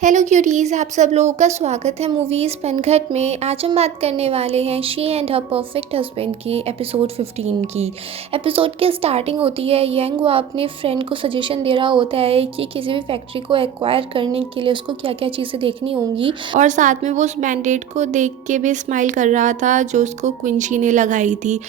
Hello cuties, आप सब लोगों का स्वागत है मूवीज़ पनघट में। आज हम बात करने वाले हैं she and her perfect husband की एपिसोड 15 की। एपिसोड की स्टार्टिंग होती है, यंग वो अपने फ्रेंड को सजेशन दे रहा होता है कि किसी भी फैक्ट्री को एक्वायर करने के लिए उसको क्या क्या चीज़ें देखनी होंगी, और साथ में वो उस मैंडेट को देख के भी स्माइल कर रहा था जो उसको क्विंची ने लगाई थी।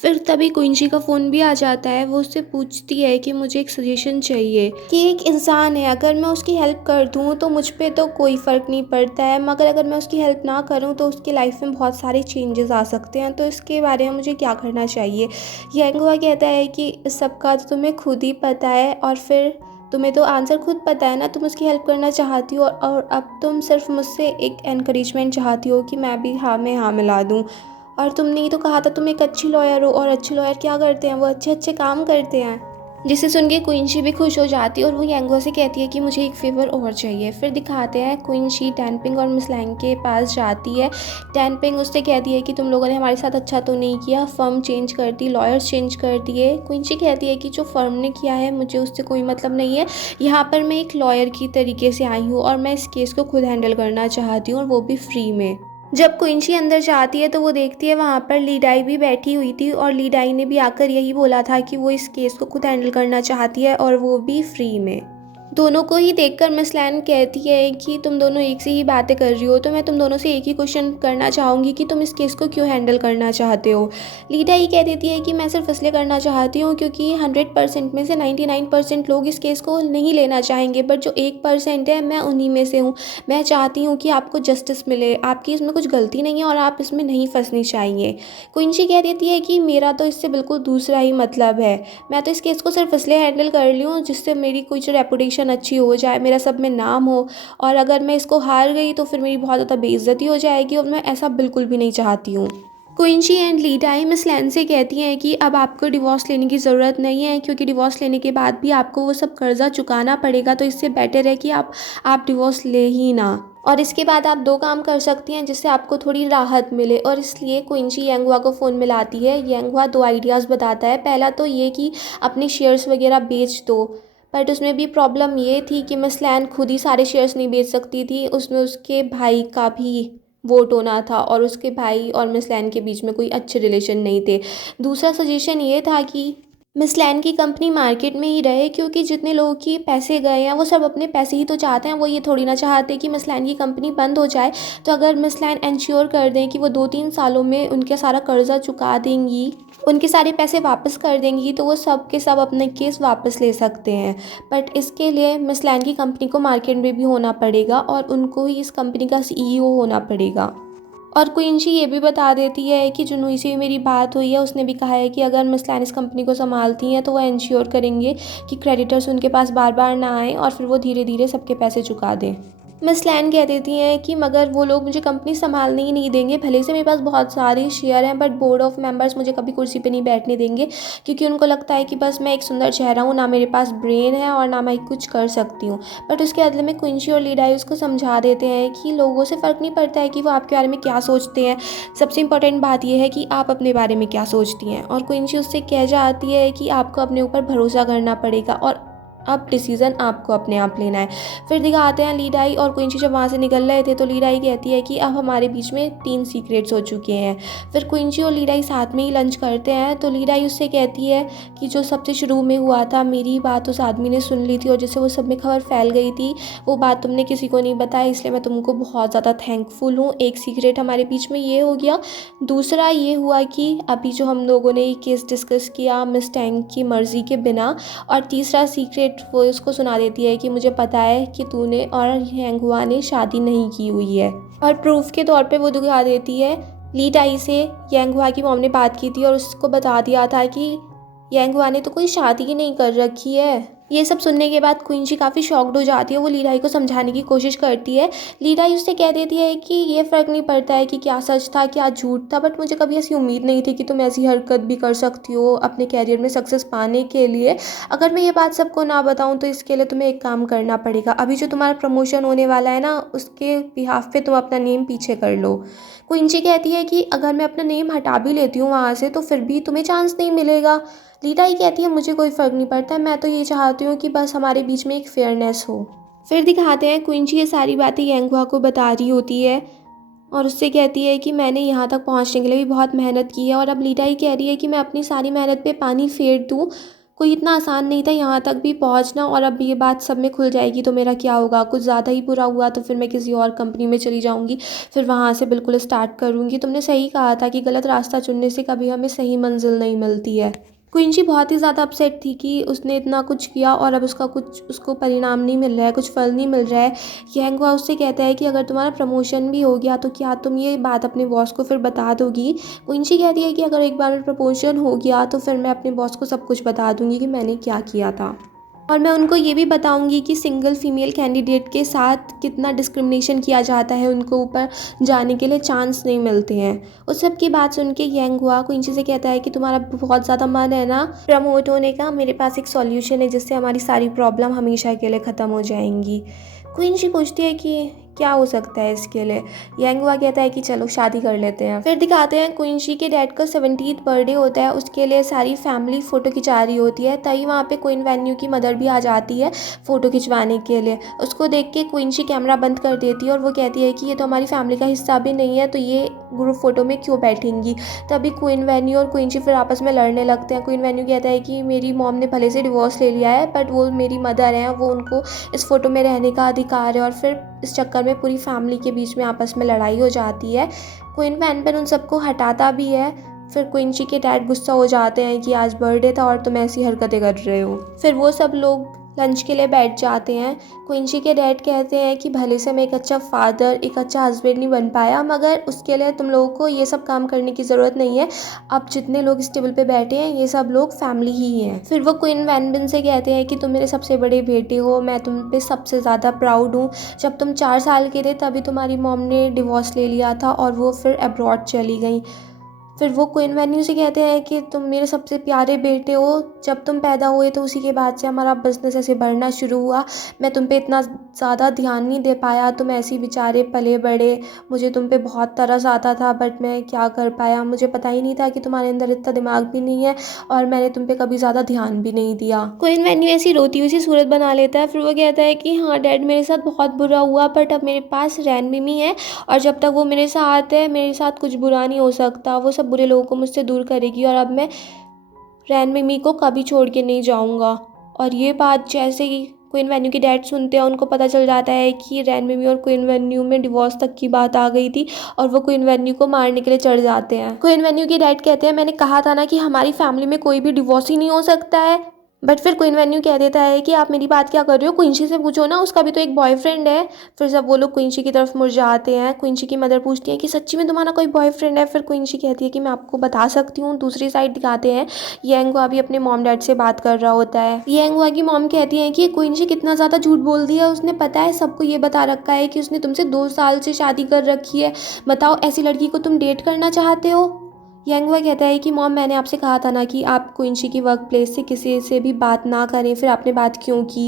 फिर तभी क्विंची का फ़ोन भी आ जाता है। वो उससे पूछती है कि मुझे एक सजेशन चाहिए कि एक इंसान है, अगर मैं उसकी हेल्प कर दूँ तो मुझ पे तो कोई फ़र्क नहीं पड़ता है, मगर अगर मैं उसकी हेल्प ना करूँ तो उसकी लाइफ में बहुत सारे चेंजेस आ सकते हैं, तो इसके बारे में मुझे क्या करना चाहिए। यंगवा कहता है कि इस सब का तो तुम्हें खुद ही पता है, और फिर तुम्हें तो आंसर खुद पता है ना, तुम उसकी हेल्प करना चाहती हो और अब तुम सिर्फ मुझसे एक एनकरेजमेंट चाहती हो कि मैं भी हाँ में हाँ मिला दूँ। और तुमने ही तो कहा था तुम एक अच्छी लॉयर हो, और अच्छे लॉयर क्या करते हैं, वो अच्छे अच्छे काम करते हैं। जिसे सुन के क्विंची भी खुश हो जाती है और वो यंगो से कहती है कि मुझे एक फेवर और चाहिए। फिर दिखाते हैं क्विंची टैनपिंग और मिस लैंग के पास जाती है। टैनपिंग उससे कहती है कि तुम लोगों ने हमारे साथ अच्छा तो नहीं किया, फर्म चेंज कर दी, लॉयर्स चेंज कर दिए। क्विंची कहती है कि जो फर्म ने किया है मुझे उससे कोई मतलब नहीं है, यहाँ पर मैं एक लॉयर की तरीके से आई हूँ और मैं इस केस को खुद हैंडल करना चाहती हूँ, और वो भी फ्री में। जब क्विंची अंदर जाती है तो वो देखती है वहाँ पर लीडाई भी बैठी हुई थी, और लीडाई ने भी आकर यही बोला था कि वो इस केस को खुद हैंडल करना चाहती है, और वो भी फ्री में। दोनों को ही देखकर मिस लैन कहती है कि तुम दोनों एक से ही बातें कर रही हो, तो मैं तुम दोनों से एक ही क्वेश्चन करना चाहूँगी कि तुम इस केस को क्यों हैंडल करना चाहते हो। लीडा ही कह देती है कि मैं सिर्फ इसलिए करना चाहती हूँ क्योंकि 100% में से 99% लोग इस केस को नहीं लेना चाहेंगे, बट जो 1% है मैं उन्हीं में से हूँ। मैं चाहती हूँ कि आपको जस्टिस मिले, आपकी इसमें कुछ गलती नहीं है और आप इसमें नहीं फंसनी चाहिए। क्विंची कह देती है कि मेरा तो इससे बिल्कुल दूसरा ही मतलब है, मैं तो इस केस को सिर्फ इसलिए हैंडल कर रही हूँ जिससे मेरी कुछ रेपुटेशन अच्छी हो जाए, मेरा सब में नाम हो, और अगर मैं इसको हार गई तो फिर मेरी बहुत ज़्यादा बेइज्जती हो जाएगी, और मैं ऐसा बिल्कुल भी नहीं चाहती हूँ। क्विंची एंड लीडाई मिस लैन से कहती हैं कि अब आपको डिवोर्स लेने की ज़रूरत नहीं है, क्योंकि डिवोर्स लेने के बाद भी आपको वो सब कर्जा चुकाना पड़ेगा, तो इससे बेटर है कि आप डिवोर्स ले ही ना। और इसके बाद आप दो काम कर सकती हैं जिससे आपको थोड़ी राहत मिले, और इसलिए क्विंची यंगवा को फ़ोन मिलाती है। यंगवा दो आइडियाज़ बताता है। पहला तो ये कि अपने शेयर्स वगैरह बेच दो, बट उसमें भी प्रॉब्लम ये थी कि मिस लैन खुद ही सारे शेयर्स नहीं बेच सकती थी, उसमें उसके भाई का भी वोट होना था, और उसके भाई और मिस लैन के बीच में कोई अच्छे रिलेशन नहीं थे। दूसरा सजेशन ये था कि मिस लैन की कंपनी मार्केट में ही रहे, क्योंकि जितने लोगों की पैसे गए हैं वो सब अपने पैसे ही तो चाहते हैं, वो ये थोड़ी ना चाहते कि मिस लैन की कंपनी बंद हो जाए। तो अगर मिस लैन इंश्योर कर दें कि वो 2-3 सालों में उनका सारा कर्जा चुका देंगी, उनके सारे पैसे वापस कर देंगी, तो वो सब के सब अपने केस वापस ले सकते हैं। बट इसके लिए मिस लैन की कंपनी को मार्केट में भी होना पड़ेगा, और उनको ही इस कंपनी का सीईओ होना पड़ेगा। और क्विंची ये भी बता देती है कि जुनूई से मेरी बात हुई है, उसने भी कहा है कि अगर मिस लैन इस कंपनी को संभालती हैं तो वो इंश्योर करेंगे कि क्रेडिटर्स उनके पास बार बार ना आएँ, और फिर वो धीरे धीरे सबके पैसे चुका दें। मिस लैन कह देती हैं कि मगर वो लोग मुझे कंपनी संभालने ही नहीं देंगे, भले से मेरे पास बहुत सारे शेयर हैं, बट बोर्ड ऑफ मेंबर्स मुझे कभी कुर्सी पे नहीं बैठने देंगे, क्योंकि उनको लगता है कि बस मैं एक सुंदर चेहरा हूँ, ना मेरे पास ब्रेन है और ना मैं कुछ कर सकती हूँ। बट उसके बदले में क्विंची और लीडाई उसको समझा देते हैं कि लोगों से फ़र्क नहीं पड़ता है कि वो आपके बारे में क्या सोचते हैं, सबसे इंपॉर्टेंट बात यह है कि आप अपने बारे में क्या सोचती हैं। और क्विंची उससे कह जाती है कि आपको अपने ऊपर भरोसा करना पड़ेगा, और अब डिसीज़न आपको अपने आप लेना है। फिर दिखाते हैं लीडाई और क्विंची जब वहाँ से निकल रहे थे, तो लीडाई कहती है कि अब हमारे बीच में 3 सीक्रेट्स हो चुके हैं। फिर क्विंची और लीडाई साथ में ही लंच करते हैं, तो लीडाई उससे कहती है कि जो सबसे शुरू में हुआ था, मेरी बात उस आदमी ने सुन ली थी और जिससे वो सब में खबर फैल गई थी, वो बात तुमने किसी को नहीं बताई, इसलिए मैं तुमको बहुत ज़्यादा थैंकफुल हूँ। एक सीक्रेट हमारे बीच में ये हो गया। दूसरा ये हुआ कि अभी जो हम लोगों ने ये केस डिस्कस किया मिस टैंग की मर्ज़ी के बिना। और तीसरा सीक्रेट वो उसको सुना देती है कि मुझे पता है कि तूने और हैंगहुआ ने शादी नहीं की हुई है। और प्रूफ के तौर पे वो दिखा देती है ली टाई से यांगहुआ की मॉम ने बात की थी और उसको बता दिया था कि यांगहुआ ने तो कोई शादी ही नहीं कर रखी है। ये सब सुनने के बाद क्विंची काफ़ी शॉक्ड हो जाती है। वो लीडाई को समझाने की कोशिश करती है। लीडाई उससे कह देती है कि ये फ़र्क नहीं पड़ता है कि क्या सच था क्या झूठ था, बट मुझे कभी ऐसी उम्मीद नहीं थी कि तुम ऐसी हरकत भी कर सकती हो अपने कैरियर में सक्सेस पाने के लिए। अगर मैं ये बात सबको ना बताऊं तो इसके लिए तुम्हें एक काम करना पड़ेगा। अभी जो तुम्हारा प्रमोशन होने वाला है ना, उसके बिहाफ पे तुम अपना नेम पीछे कर लो। क्विंची कहती है कि अगर मैं अपना नेम हटा भी लेती हूँ वहाँ से तो फिर भी तुम्हें चांस नहीं मिलेगा। लीडाई कहती है मुझे कोई फ़र्क नहीं पड़ता है, मैं तो ये चाहती हूँ कि बस हमारे बीच में एक फेयरनेस हो। फिर दिखाते हैं क्विंची ये सारी बातें यांगहुआ को बता रही होती है और उससे कहती है कि मैंने यहाँ तक पहुँचने के लिए भी बहुत मेहनत की है और अब लीटा ही कह रही है कि मैं अपनी सारी मेहनत पे पानी फेर दूँ। कोई इतना आसान नहीं था यहाँ तक भी पहुँचना और अब ये बात सब में खुल जाएगी तो मेरा क्या होगा, कुछ ज़्यादा ही बुरा हुआ तो फिर मैं किसी और कंपनी में चली जाऊँगी, फिर वहाँ से बिल्कुल स्टार्ट करूँगी। तुमने सही कहा था कि गलत रास्ता चुनने से कभी हमें सही मंजिल नहीं मिलती है। क्विंची बहुत ही ज़्यादा अपसेट थी कि उसने इतना कुछ किया और अब उसका कुछ उसको परिणाम नहीं मिल रहा है, कुछ फल नहीं मिल रहा है। यांगहुआ उससे कहता है कि अगर तुम्हारा प्रमोशन भी हो गया तो क्या तुम ये बात अपने बॉस को फिर बता दोगी। क्विंची कहती है कि अगर एक बार प्रमोशन हो गया तो फिर मैं अपने बॉस को सब कुछ बता दूंगी कि मैंने क्या किया था और मैं उनको ये भी बताऊंगी कि सिंगल फीमेल कैंडिडेट के साथ कितना डिस्क्रिमिनेशन किया जाता है, उनको ऊपर जाने के लिए चांस नहीं मिलते हैं। उस सब की बात सुन के यांगहुआ क्विंची से कहता है कि तुम्हारा बहुत ज़्यादा मन है ना प्रमोट होने का, मेरे पास एक सॉल्यूशन है जिससे हमारी सारी प्रॉब्लम हमेशा के लिए ख़त्म हो जाएंगी। क्विंची पूछती है कि क्या हो सकता है इसके लिए। यांगहुआ कहता है कि चलो शादी कर लेते हैं। फिर दिखाते हैं क्विंची के डैड का 70th बर्थडे होता है, उसके लिए सारी फैमिली फ़ोटो खिंचा रही होती है। तभी वहाँ पे क्वीन वेन्यू की मदर भी आ जाती है फ़ोटो खिंचवाने के लिए। उसको देख के क्विंची कैमरा बंद कर देती है और वो कहती है कि ये तो हमारी फैमिली का हिस्सा भी नहीं है तो ये ग्रुप फ़ोटो में क्यों बैठेंगी। तभी क्वीन वेन्यू और क्विंची फिर आपस में लड़ने लगते हैं। क्वीन वेन्यू कहता है कि मेरी मॉम ने भले से डिवोर्स ले लिया है बट वो मेरी मदर हैं, वो उनको इस फ़ोटो में रहने का अधिकार है और फिर इस चक्कर में पूरी फैमिली के बीच में आपस में लड़ाई हो जाती है। क्वीन वैनपेन उन सबको हटाता भी है। फिर क्विंची के डैड गुस्सा हो जाते हैं कि आज बर्थडे था और तुम ऐसी हरकतें कर रहे हो। फिर वो सब लोग लंच के लिए बैठ जाते हैं। क्विंची के डैड कहते हैं कि भले से मैं एक अच्छा फादर, एक अच्छा हस्बैंड नहीं बन पाया मगर उसके लिए तुम लोगों को ये सब काम करने की ज़रूरत नहीं है। अब जितने लोग इस टेबल पे बैठे हैं ये सब लोग फैमिली ही हैं। फिर वो क्वीन वैनबिन से कहते हैं कि तुम मेरे सबसे बड़े बेटे हो, मैं तुम पे सबसे ज़्यादा प्राउड हूँ। जब तुम 4 साल के थे तभी तुम्हारी मॉम ने डिवोर्स ले लिया था और वो फिर अब्रॉड चली गई। फिर वो क्वीन वेन्यू से कहते हैं कि तुम मेरे सबसे प्यारे बेटे हो, जब तुम पैदा हुए तो उसी के बाद से हमारा बिज़नेस ऐसे बढ़ना शुरू हुआ। मैं तुम पे इतना ज़्यादा ध्यान नहीं दे पाया, तुम ऐसे ही बेचारे पले बड़े, मुझे तुम पे बहुत तरस आता था बट मैं क्या कर पाया, मुझे पता ही नहीं था कि तुम्हारे अंदर इतना दिमाग भी नहीं है और मैंने तुम पे कभी ज़्यादा ध्यान भी नहीं दिया। क्वीन वेन्यू ऐसी रोती हुई सी सूरत बना लेता है। फिर वो कहता है कि हाँ डैड, मेरे साथ बहुत बुरा हुआ बट अब मेरे पास रैन मिमी है और जब तक वो मेरे साथ है मेरे साथ कुछ बुरा नहीं हो सकता। वो सब बुरे लोगों को मुझसे दूर करेगी और अब मैं रैन मिमी को कभी छोड़ के नहीं जाऊंगा। और ये बात जैसे ही क्वीन वेन्यू के डैड सुनते हैं उनको पता चल जाता है कि रैन मिमी और क्वीन वेन्यू में डिवोर्स तक की बात आ गई थी और वो क्वीन वेन्यू को मारने के लिए चढ़ जाते हैं। क्वीन वेन्यू के डैड कहते हैं मैंने कहा था ना कि हमारी फैमिली में कोई भी डिवोर्स ही नहीं हो सकता है। बट फिर क्वीन वेन्यू कह देता है कि आप मेरी बात क्या कर रहे हो, क्विंची से पूछो ना, उसका भी तो एक बॉयफ्रेंड है। फिर सब वो लोग क्विंची की तरफ मुड़ जाते हैं। क्विंची की मदर पूछती है कि सच्ची में तुम्हारा कोई बॉयफ्रेंड है। फिर क्विंची कहती है कि मैं आपको बता सकती हूँ। दूसरी साइड दिखाते हैं यांगहुआ भी अपने मॉम डैड से बात कर रहा होता है। यांगहुआ की मॉम कहती है कि क्विंची कितना ज़्यादा झूठ बोल दिया, उसने पता है सबको ये बता रखा है कि उसने तुमसे 2 साल से शादी कर रखी है। बताओ ऐसी लड़की को तुम डेट करना चाहते हो। यांगहुआ कहता है कि मॉम मैंने आपसे कहा था ना कि आप क्विंची की वर्क प्लेस से किसी से भी बात ना करें, फिर आपने बात क्यों की।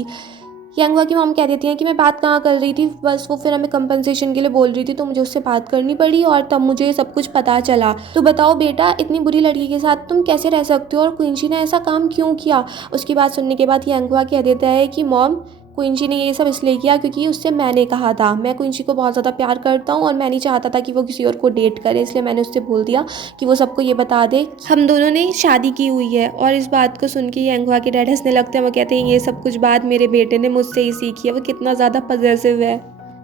यांगहुआ की मॉम कह देती हैं कि मैं बात कहाँ कर रही थी, बस वो फिर हमें कंपनसेशन के लिए बोल रही थी तो मुझे उससे बात करनी पड़ी और तब मुझे सब कुछ पता चला। तो बताओ बेटा, इतनी बुरी लड़की के साथ तुम कैसे रह सकते हो और क्विंची ने ऐसा काम क्यों किया। उसकी बात सुनने के बाद यांगहुआ कह देता है कि मॉम क्विंची ने ये सब इसलिए किया क्योंकि उससे मैंने कहा था, मैं क्विंची को बहुत ज़्यादा प्यार करता हूँ और मैं नहीं चाहता था कि वो किसी और को डेट करे, इसलिए मैंने उससे बोल दिया कि वो सबको ये बता दे हम दोनों ने शादी की हुई है। और इस बात को सुन के यांगहुआ के डैड हंसने लगते हैं। वो कहते हैं ये सब कुछ बात मेरे बेटे ने मुझसे ही सीखी है, वो कितना ज़्यादा पॉसेसिव है।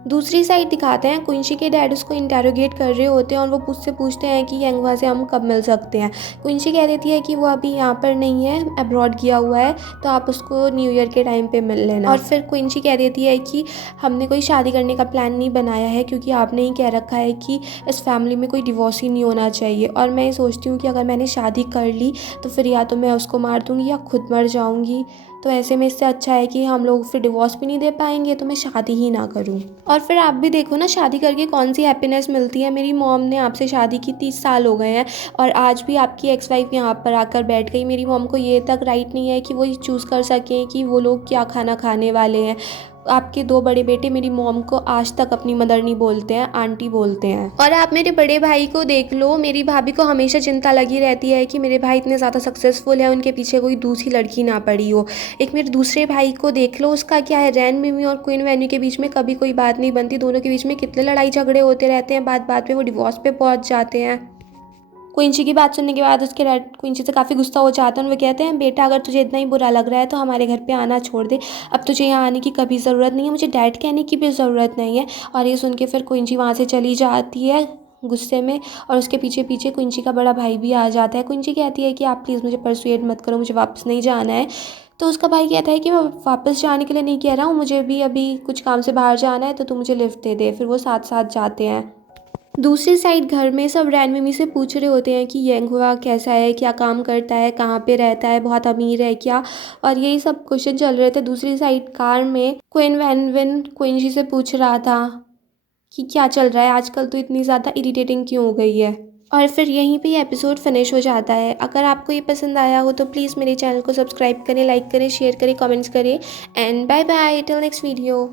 दूसरी साइड दिखाते हैं क्विंची के डैड उसको इंटेरोगेट कर रहे होते हैं और वो उससे पूछते हैं कि यांगहुआ से हम कब मिल सकते हैं। क्विंची कह देती है कि वो अभी यहाँ पर नहीं है, अब्रॉड गया हुआ है, तो आप उसको न्यू ईयर के टाइम पे मिल लेना। और फिर क्विंची कह देती है कि हमने कोई शादी करने का प्लान नहीं बनाया है क्योंकि आपने ही कह रखा है कि इस फैमिली में कोई डिवोर्स ही नहीं होना चाहिए। और मैं ये सोचती हूँ कि अगर मैंने शादी कर ली तो फिर या तो मैं उसको मार दूँगी या खुद मर जाऊँगी, तो ऐसे में इससे अच्छा है कि हम लोग फिर डिवोर्स भी नहीं दे पाएंगे, तो मैं शादी ही ना करूं। और फिर आप भी देखो ना शादी करके कौन सी हैप्पीनेस मिलती है। मेरी मॉम ने आपसे शादी की 30 साल हो गए हैं और आज भी आपकी एक्स वाइफ यहाँ पर आकर बैठ गई। मेरी मॉम को ये तक राइट नहीं है कि वो चूज़ कर सकें कि वो लोग क्या खाना खाने वाले हैं। आपके 2 बड़े बेटे मेरी मॉम को आज तक अपनी मदर नहीं बोलते हैं, आंटी बोलते हैं। और आप मेरे बड़े भाई को देख लो, मेरी भाभी को हमेशा चिंता लगी रहती है कि मेरे भाई इतने ज़्यादा सक्सेसफुल है, उनके पीछे कोई दूसरी लड़की ना पड़ी हो। एक मेरे दूसरे भाई को देख लो, उसका क्या है, रैन मिमी और क्वीन वेन्यू के बीच में कभी कोई बात नहीं बनती, दोनों के बीच में कितने लड़ाई झगड़े होते रहते हैं, बात बात पे वो डिवोर्स पे पहुंच जाते हैं। क्विंची की बात सुनने के बाद उसके डैड क्विंची से काफ़ी गुस्सा हो जाता है और वो कहते हैं, बेटा अगर तुझे इतना ही बुरा लग रहा है तो हमारे घर पे आना छोड़ दे, अब तुझे यहाँ आने की कभी ज़रूरत नहीं है, मुझे डैड कहने की भी ज़रूरत नहीं है। और ये सुन के फिर क्विंची वहाँ से चली जाती है गुस्से में, और उसके पीछे पीछे क्विंची का बड़ा भाई भी आ जाता है। क्विंची कहती है कि आप प्लीज़ मुझे परसुएड मत करो, मुझे वापस नहीं जाना है। तो उसका भाई कहता है कि मैं वापस जाने के लिए नहीं कह रहा हूँ, मुझे भी अभी कुछ काम से बाहर जाना है, तो तू मुझे लिफ्ट दे दे। फिर वो साथ साथ जाते हैं। दूसरी साइड घर में सब रैन मिमी से पूछ रहे होते हैं कि येंगहुआ कैसा है, क्या काम करता है, कहाँ पे रहता है, बहुत अमीर है क्या, और यही सब क्वेश्चन चल रहे थे। दूसरी साइड कार में क्विन वैनविन क्विंजी से पूछ रहा था कि क्या चल रहा है आजकल, तो इतनी ज़्यादा इरिटेटिंग क्यों हो गई है। और फिर यहीं पे ये एपिसोड फिनिश हो जाता है। अगर आपको ये पसंद आया हो तो प्लीज़ मेरे चैनल को सब्सक्राइब करें, लाइक करें, शेयर करें, कमेंट्स करें, and bye bye till next video.